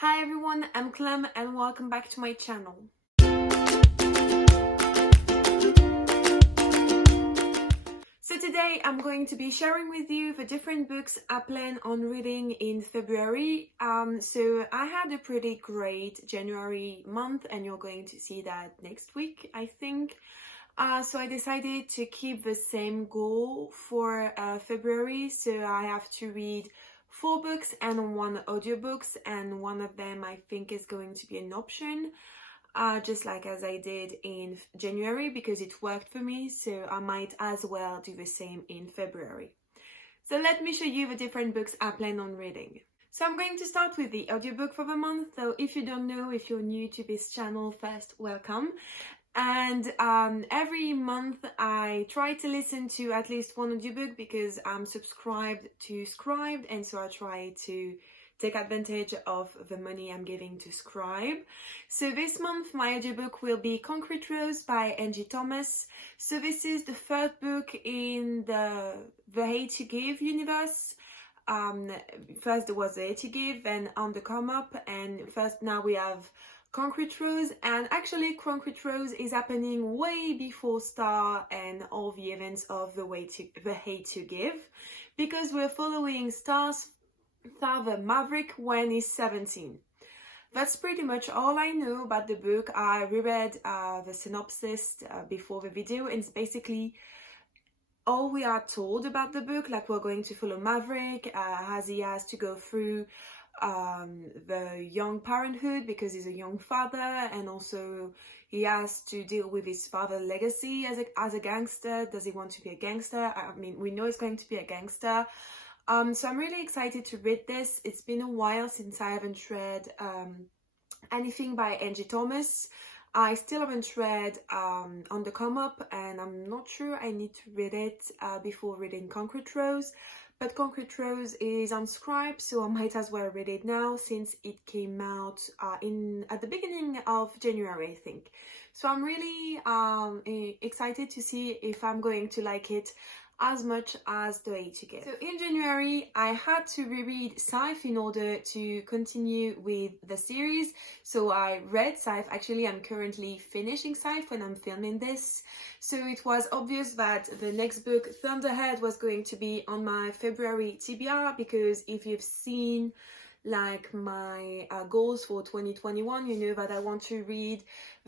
Hi everyone, I'm Clem and welcome back to my channel. So today I'm going to be sharing with you the different books I plan on reading in February. So I had a pretty great January month and you're going to see that next week, I think. So I decided to keep the same goal for February. So I have to read 4 books and 1 audiobooks, and one of them I think is going to be an option, just like as I did in January because it worked for me. So I might as well do the same in February. So let me show you the different books I plan on reading. So I'm going to start with the audiobook for the month. So if you don't know, if you're new to this channel, first, welcome. And every month I try to listen to at least one audiobook because I'm subscribed to Scribd, and so I try to take advantage of the money I'm giving to Scribd. So this month my audiobook will be Concrete Rose by Angie Thomas. So this is the third book in the Hate to Give universe. First there was the Hate to Give, then On the Come Up, and first now we have Concrete Rose. And actually Concrete Rose is happening way before Star and all the events of the Hate to Give, because we're following Star's father Maverick when he's 17. That's pretty much all I know about the book. I reread the synopsis before the video, and it's basically all we are told about the book. Like, we're going to follow Maverick as he has to go through the young parenthood because he's a young father, and also he has to deal with his father's legacy as a gangster. Does he want to be a gangster? I mean, we know he's going to be a gangster. So I'm really excited to read this. It's been a while since I haven't read anything by Angie Thomas. I still haven't read On the Come Up, and I'm not sure I need to read it before reading Concrete Rose. But Concrete Rose is on Scribd, so I might as well read it now since it came out at the beginning of January, I think. So I'm really excited to see if I'm going to like it as much as The Hate to Give. So in January I had to reread Scythe in order to continue with the series. So I read Scythe. Actually, I'm currently finishing Scythe when I'm filming this. So it was obvious that the next book, Thunderhead, was going to be on my February TBR, because if you've seen like my goals for 2021, you know that I want to read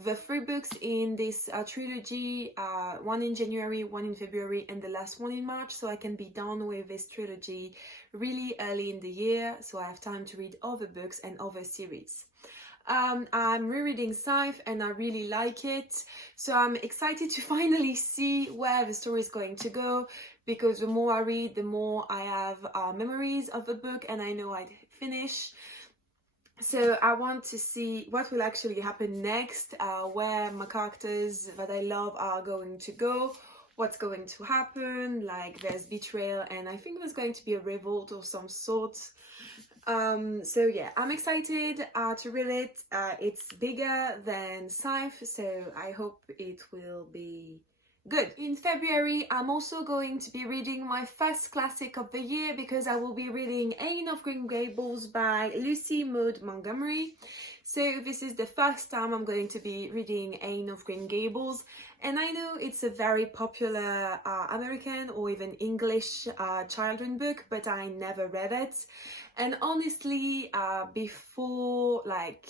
the 3 books in this trilogy, one in January, one in February, and the last one in March, so I can be done with this trilogy really early in the year, so I have time to read other books and other series. I'm rereading Scythe and I really like it, so I'm excited to finally see where the story is going to go, because the more I read, the more I have memories of the book and I know I'd finish. So I want to see what will actually happen next, where my characters that I love are going to go, what's going to happen. Like, there's betrayal and I think there's going to be a revolt of some sort. So yeah, I'm excited to read it. It's bigger than Scythe, so I hope it will be good. In February, I'm also going to be reading my first classic of the year, because I will be reading Anne of Green Gables by Lucy Maud Montgomery. So this is the first time I'm going to be reading Anne of Green Gables, and I know it's a very popular American or even English children's book, but I never read it. And honestly, before like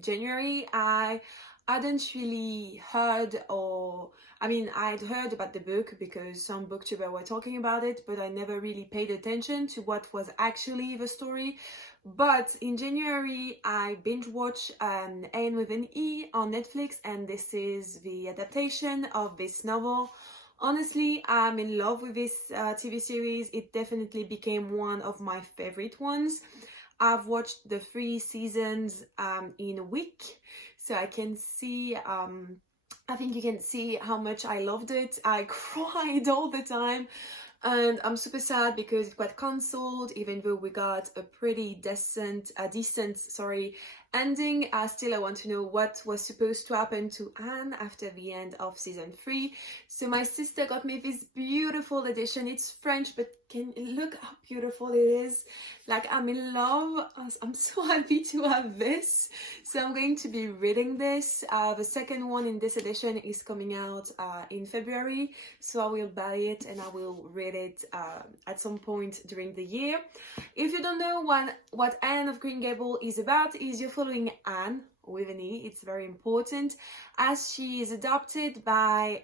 January, I hadn't really heard, or I mean, I'd heard about the book because some booktubers were talking about it, but I never really paid attention to what was actually the story. But in January I binge watched Anne with an E on Netflix, and this is the adaptation of this novel. Honestly, I'm in love with this TV series. It definitely became one of my favorite ones. I've watched the 3 seasons in a week, so I can see, I think you can see how much I loved it. I cried all the time, and I'm super sad because it got cancelled, even though we got a pretty decent ending. Still, I want to know what was supposed to happen to Anne after the end of season 3. So my sister got me this beautiful edition. It's French, but can you look how beautiful it is? Like, I'm in love. I'm so happy to have this. So I'm going to be reading this. The second one in this edition is coming out in February, so I will buy it and I will read it at some point during the year. If you don't know what Anne of Green Gables is about, is you're following Anne with an E. It's very important, as she is adopted by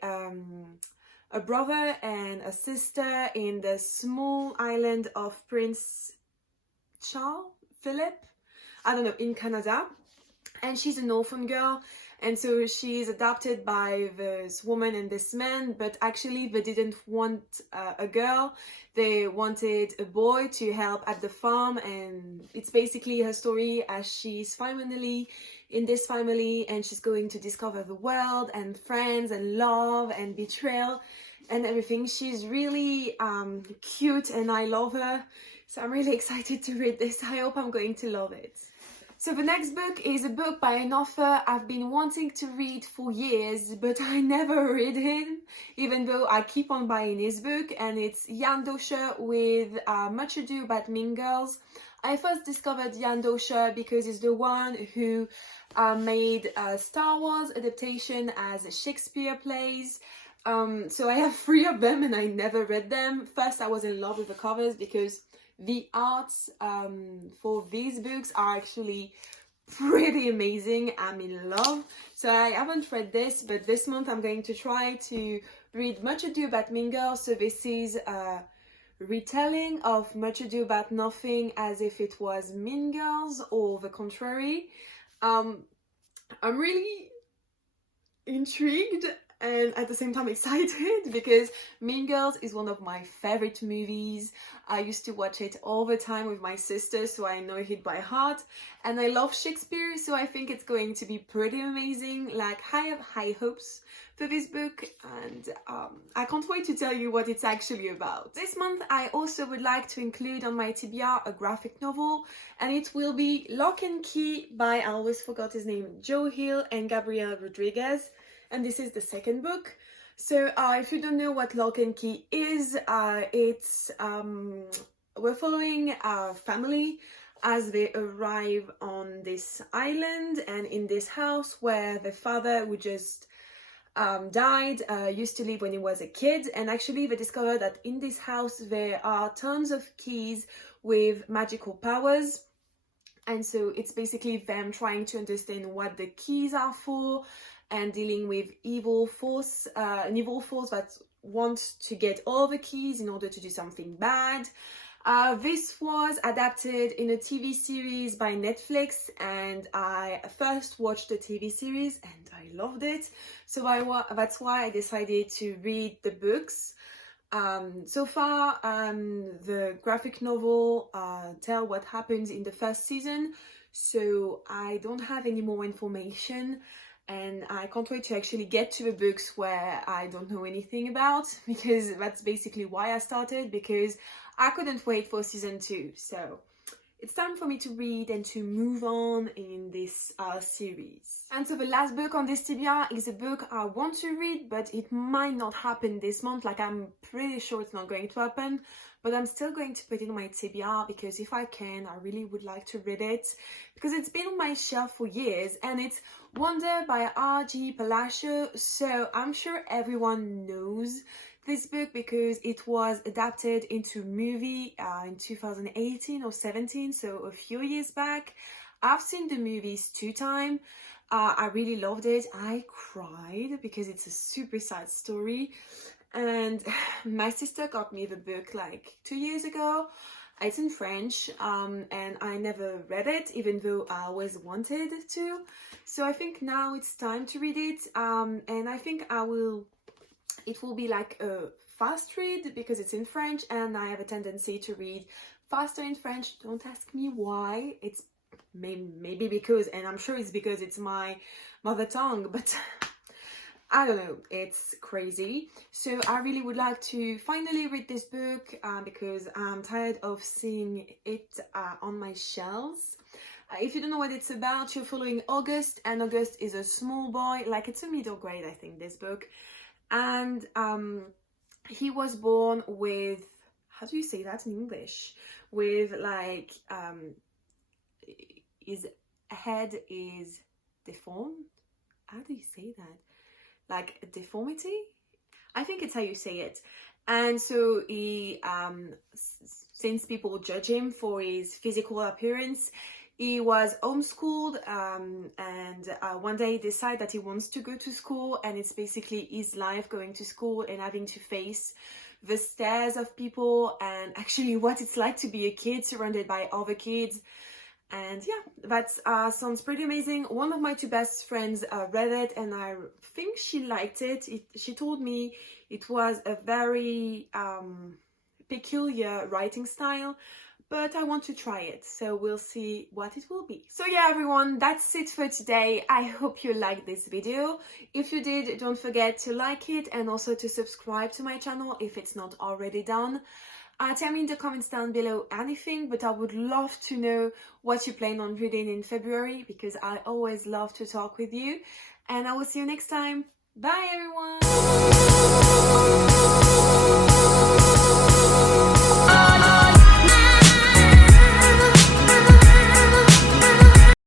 a brother and a sister in the small island of Prince Charles Philip, I don't know, in Canada. And she's an orphan girl, and so she's adopted by this woman and this man, but actually they didn't want a girl, they wanted a boy to help at the farm. And it's basically her story as she's finally in this family and she's going to discover the world and friends and love and betrayal and everything. She's really cute and I love her, so I'm really excited to read this. I hope I'm going to love it. So the next book is a book by an author I've been wanting to read for years, but I never read him, even though I keep on buying his book, and it's Jan Doscher with Much Ado About Mean Girls. I first discovered Jan Doscher because he's the one who made a Star Wars adaptation as Shakespeare plays. So I have 3 of them and I never read them. First, I was in love with the covers because the arts for these books are actually pretty amazing. I'm in love. So I haven't read this, but this month I'm going to try to read Much Ado About Mean Girls. So this is a retelling of Much Ado About Nothing as if it was Mean Girls or the contrary. I'm really intrigued and at the same time excited because Mean Girls is one of my favorite movies. I used to watch it all the time with my sister, so I know it by heart. And I love Shakespeare, so I think it's going to be pretty amazing. Like, I have high hopes for this book, and I can't wait to tell you what it's actually about. This month, I also would like to include on my TBR a graphic novel, and it will be Lock and Key by, I always forgot his name, Joe Hill and Gabriel Rodriguez. And this is the second book. So if you don't know what Lock and Key is, it's we're following a family as they arrive on this island and in this house where the father, who just died, used to live when he was a kid. And actually they discovered that in this house there are tons of keys with magical powers. And so it's basically them trying to understand what the keys are for, and dealing with an evil force that wants to get all the keys in order to do something bad. This was adapted in a TV series by Netflix, and I first watched the TV series and I loved it. So that's why I decided to read the books. So far, the graphic novel tell what happens in the first season, so I don't have any more information. And I can't wait to actually get to the books where I don't know anything about, because that's basically why I started, because I couldn't wait for season 2. So it's time for me to read and to move on in this series. And so the last book on this TBR is a book I want to read, but it might not happen this month. Like, I'm pretty sure it's not going to happen, but I'm still going to put it on my TBR because if I can, I really would like to read it, because it's been on my shelf for years, and it's Wonder by R.G. Palacio. So I'm sure everyone knows this book because it was adapted into a movie in 2018 or 17, so a few years back. I've seen the movies 2 times. I really loved it. I cried because it's a super sad story. And my sister got me the book like 2 years ago. It's in French, and I never read it, even though I always wanted to. So I think now it's time to read it, and I think it will be like a fast read because it's in French, and I have a tendency to read faster in French. Don't ask me why. It's maybe because, and I'm sure it's because it's my mother tongue, but I don't know, it's crazy. So I really would like to finally read this book because I'm tired of seeing it on my shelves. If you don't know what it's about, you're following August, and August is a small boy, like it's a middle grade, I think, this book. And he was born with, how do you say that in English? With like, his head is deformed. How do you say that? Like a deformity? I think it's how you say it. And so he, since people judge him for his physical appearance, he was homeschooled, and one day he decided that he wants to go to school, and it's basically his life going to school and having to face the stares of people and actually what it's like to be a kid surrounded by other kids. And yeah, that sounds pretty amazing. One of my two best friends read it, and I think she liked it. She told me it was a very peculiar writing style, but I want to try it, so we'll see what it will be. So yeah, everyone, that's it for today. I hope you liked this video. If you did, don't forget to like it and also to subscribe to my channel if it's not already done. Tell me in the comments down below anything, but I would love to know what you plan on reading in February, because I always love to talk with you. And I will see you next time. Bye, everyone!